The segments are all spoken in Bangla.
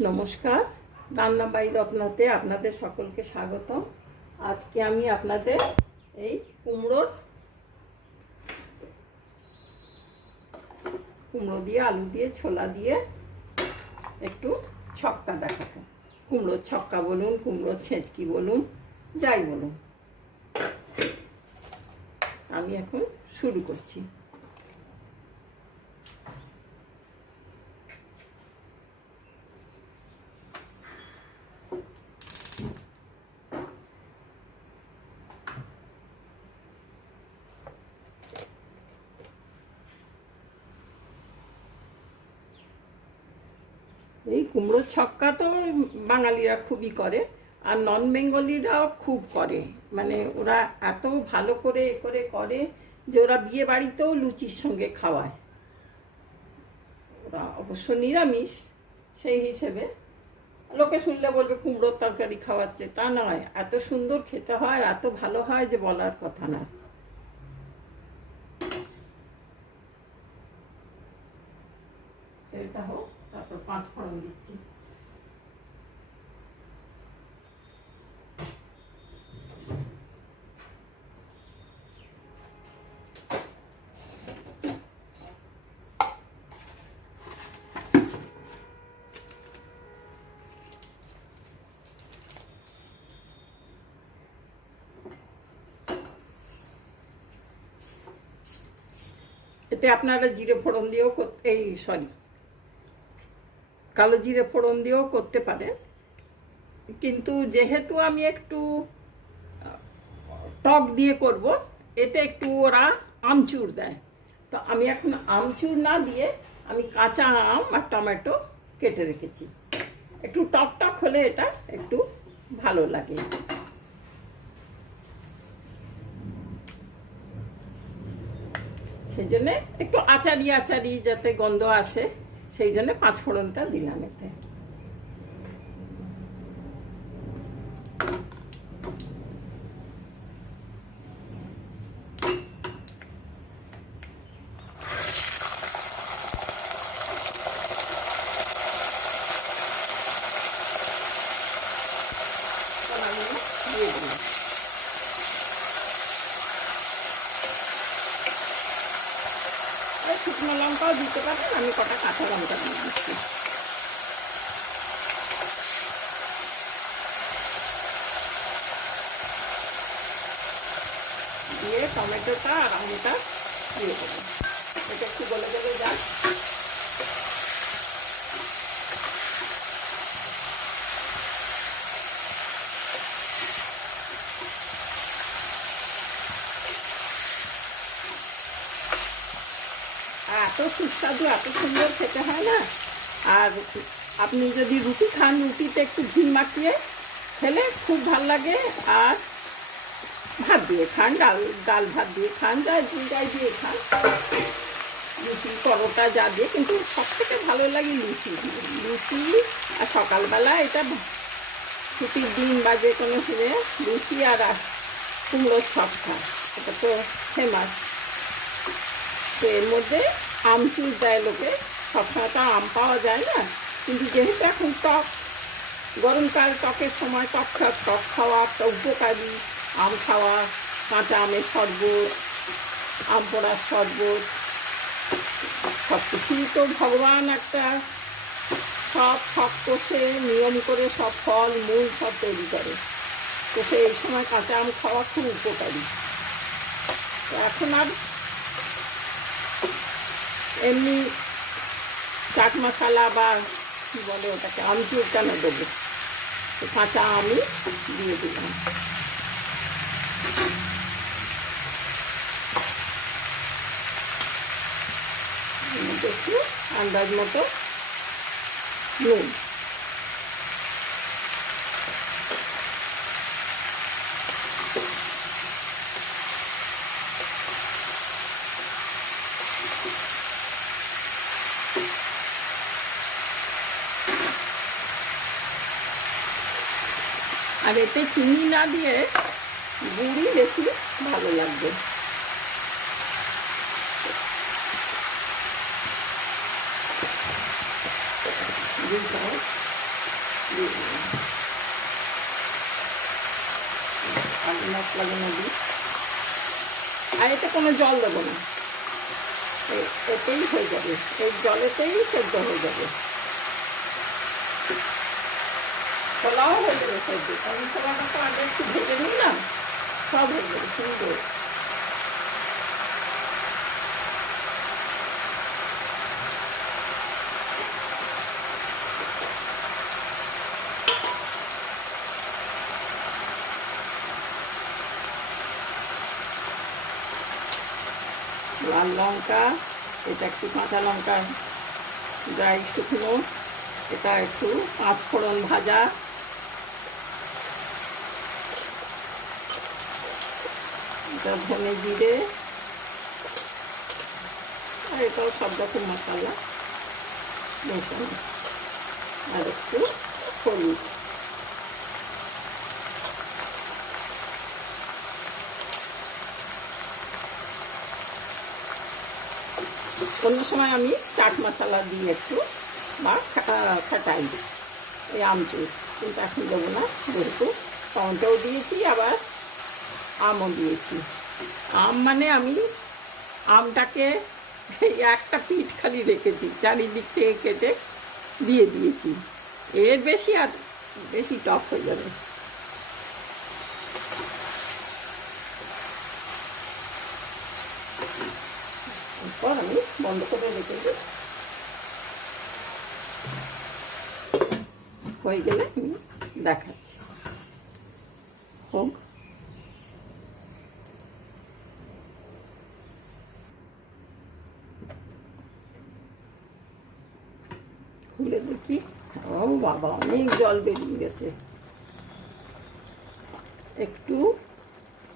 নমস্কার, রান্না বাই রত্নাতে আপনাদের সকলকে স্বাগত। আজকে আমি আপনাদের এই কুমড়ো দিয়ে আলু দিয়ে ছোলা দিয়ে একটু ছক্কা দেখাবো। কুমড়োর ছক্কা বলুন, কুমড়োর ছেঁচকি বলুন, যাই বলুন। আমি এখন শুরু করছি। এই কুমড়োর ছক্কা তো বাঙালিরা খুবই করে, আর নন বেঙ্গলিরাও খুব করে। মানে ওরা এত ভালো করে করে যে ওরা বিয়ে বাড়িতেও লুচির সঙ্গে খাওয়ায়। ওরা অবশ্য নিরামিষ, সেই হিসেবে লোকে শুনলে বলবে কুমড়োর তরকারি খাওয়াচ্ছে, তা নয়। এত সুন্দর খেতে হয়, এত ভালো হয় যে বলার কথা না। এটা হোক, তারপর 5 ফোড়ন দিচ্ছি। এতে আপনারা জিরে ফোড়ন দিয়েও কালো জিরে ফোড়ন দিয়েও করতে পারেন, কিন্তু যেহেতু আমি একটু টক দিয়ে করব, এতে একটু ওরা আমচুর দেয়। তো আমি এখন আমচুর না দিয়ে আমি কাঁচা আম আর টমেটো কেটে রেখেছি। একটু টক টক হলে এটা একটু ভালো লাগে। সেই জন্যে একটু আচারি যাতে গন্ধ আসে, সেই জন্য 5 ফোড়নটা দিলাম এতে। দিয়ে দিলাম। শুকনো লঙ্কাও দিতে পারেন, আমি কটা কাঁচা লঙ্কা দিয়ে দিচ্ছি। দিয়ে টমেটোটা আর আমটা দিয়ে দেবো। এটা একটু গলে গলে যাক। এত সুস্বাদু, এত সুন্দর খেতে হয় না। আর আপনি যদি রুটি খান, রুটিতে একটু ঘি মাখিয়ে খেলে খুব ভাল লাগে। আর ভাত দিয়ে খান, ডাল ভাত দিয়ে খান, যাই দিয়ে খান, লুচি পরোটা যা দিয়ে, কিন্তু সব থেকে ভালো লাগে লুচি। আর সকালবেলা এটা ছুটির দিন বা যে কোনো দিনে লুচি আর কুমড়োর ছক্কা, এটা তো ফেমাস। তো এর মধ্যে আমচুর দেয় লোকে। সবসময় তো আম পাওয়া যায় না, কিন্তু যেহেতু এখন টক, গরমকাল, টকের সময় টক খাওয়া একটা উপকারী। আম খাওয়া, কাঁচা আমের শরবত, আম পোড়ার শরবত, সব কিছুই তো ভগবান একটা সব কষে নিয়ম করে সব ফল মূল সব তৈরি করে। তো সেই সময় কাঁচা আম খাওয়া খুব উপকারী। তো এখন আর এমনি চাট মশলা বা কী বলে ওটাকে, আমচুর কেন দেবো? তো কাঁচা আমি দিয়ে দিলাম। একটু আন্দাজ মতো নুন। আর এতে চিনি না দিয়ে গুড়ই বেশি ভালো লাগবে। গুড়টাও দিয়ে দিলাম। আলু মশলাগুলো দিই। আর এতে কোনো জল দেবো না, এতেই হয়ে যাবে, এই জলেতেই সেদ্ধ হয়ে যাবে। ছোলাও হয়ে যাবে সেদ্ধ, কারণ ছোলাটা তো আগে একটু ভেজে নিলাম, সব হয়ে যাবে সুন্দর। লাল লঙ্কা, এটা একটু কাঁচা লঙ্কা ড্রাই শুকনো, এটা একটু পাঁচফোড়ন ভাজা, এটা ধনে জিরে, আর এটাও সব রকম মশলা মেশানো, আর একটু হলুদ। অন্য সময় আমি চাট মশলা দিই একটু, বা খাটাই এই আমচুর, কিন্তু এখন দেবো না, যেহেতু টমেটোও দিয়েছি আবার আমও দিয়েছি। আম মানে আমি আমটাকে একটা পিঠ খালি রেখেছি, চারিদিক থেকে কেটে দিয়ে দিয়েছি, এর বেশি আর বেশি টক হয়ে যাবে। এরপর আমি বন্ধ করে রেখে দিই, হয়ে গেলে আমি দেখাচ্ছি। হোক, খুলে দেখি। ও বাবা, অনেক জল বেরিয়ে গেছে। একটু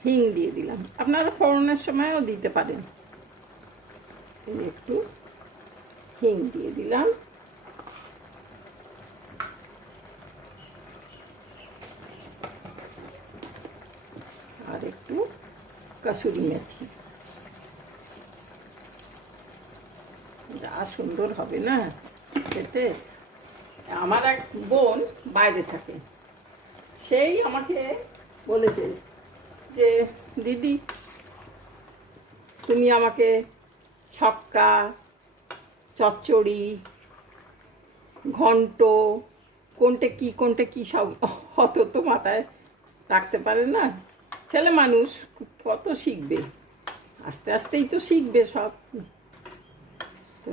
হিং দিয়ে দিলাম, আপনারা ফোড়নের সময়ও দিতে পারেন। একটু হিং দিয়ে দিলাম, আর একটু কাসুরি মেথি। যা সুন্দর হবে না খেতে। আমার এক বোন বাইরে থাকে, সেই আমাকে বলেছে যে দিদি তুমি আমাকে ছক্কা, চচ্চড়ি, ঘন্ট, কোনটে কি সব অত তো মাথায় রাখতে পারে না, ছেলে মানুষ কত শিখবে, আস্তে আস্তেই তো শিখবে সব। তো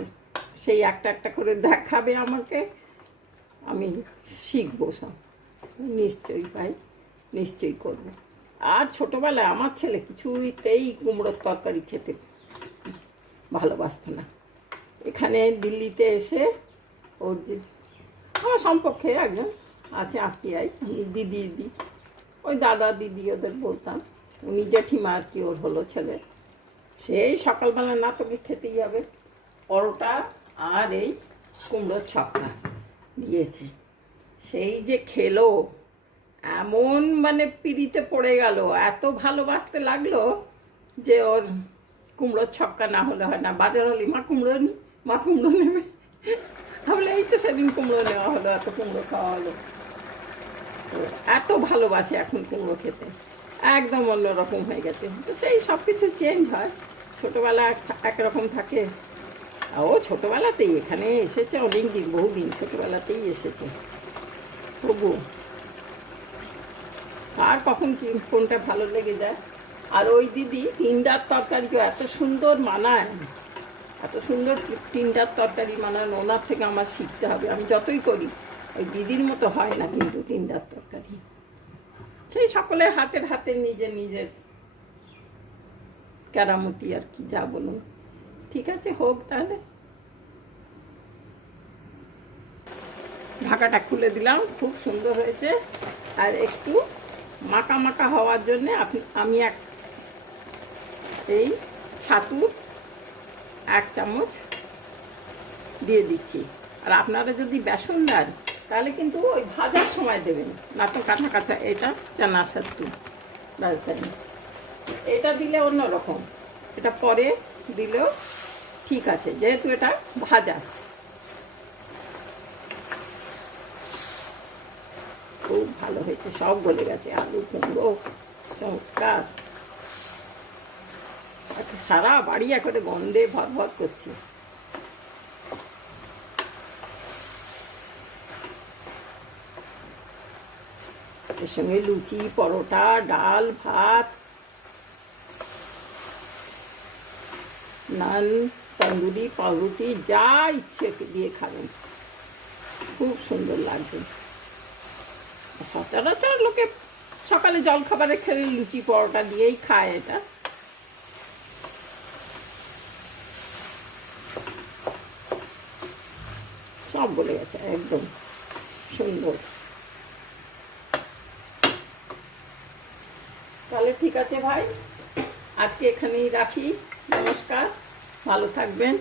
সেই একটা একটা করে দেখাবে আমাকে, আমি শিখবো সব, নিশ্চয়ই পাই, নিশ্চয়ই করবো। আর ছোটোবেলায় আমার ছেলে কিছুতেই কুমড়োর তরকারি খেতে ভালোবাসত না। এখানে দিল্লিতে এসে ওর যে আমার সম্পর্কে একজন আছে আত্মীয়াই, দিদি দিদি, ওই দাদা দিদি ওদের বলতাম, উনি জেঠিমা আর কি ওর হলো ছেলে, সেই সকালবেলা না তোকে খেতেই হবে পরোটা আর এই কুমড়োর ছক্কা দিয়েছে। সেই যে খেলো, এমন মানে পিড়িতে পড়ে গেল, এত ভালোবাসতে লাগলো যে ওর কুমড়োর ছক্কা না হলে হয় না। বাজার হলে মা কুমড়ো নি, মা কুমড়ো নেবে, তাহলে এই তো সেদিন কুমড়ো নেওয়া হলো, এত কুমড়ো খাওয়া হলো। তো এত ভালোবাসে এখন কুমড়ো খেতে, একদম অন্যরকম হয়ে গেছে। তো সেই সব কিছু চেঞ্জ হয়, ছোটোবেলা একরকম থাকে। ও ছোটোবেলাতেই এখানে এসেছে, অনেক দিন, বহুদিন ছোটোবেলাতেই এসেছে। তবু আর কখন কি কোনটা ভালো লেগে যায়। আর ওই দিদি টিন্ডার তরকারিও এত সুন্দর মানায়, এত সুন্দর টিন্ডার তরকারি মানানো, ওনার থেকে আমার শিখতে হবে। আমি যতই করি ওই দিদির মতো হয় না, কিন্তু টিন্ডার তরকারি সেই সকলের হাতের হাতে নিজের নিজের কেরামতি আর কি, যা বলুন। ঠিক আছে, হোক তাহলে। ঢাকাটা খুলে দিলাম, খুব সুন্দর হয়েছে। আর একটু মাখা মাখা হওয়ার জন্যে আমি এই ছাতু 1 চামচ দিয়ে দিচ্ছি। আর আপনারা যদি বেসন দেন তাহলে কিন্তু ওই ভাজার সময় দেবেন না, তো কাঁচা কাঁচা। এটা চানার ছাতু রাজধানী, এটা দিলে অন্যরকম, এটা পরে দিলেও ঠিক আছে, যেহেতু এটা ভাজা। খুব ভালো হয়েছে, সব গলে গেছে, আলু কুমড়ো চমৎকার। সারা বাড়ি একেবারে গন্ধে ভর ভর করছে। এর সঙ্গে লুচি, পরোটা, ডাল, ভাত, নান, তন্দুরি, পাউরুটি, যা ইচ্ছে দিয়ে খাবেন, খুব সুন্দর লাগবে। সচরাচর লোকে সকালে জলখাবারে খেলে লুচি পরোটা দিয়েই খায় এটা। সব বলে গেছে, একদম সুন্দর। তাহলে ঠিক আছে ভাই, আজকে এখানেই রাখি। নমস্কার, ভালো থাকবেন।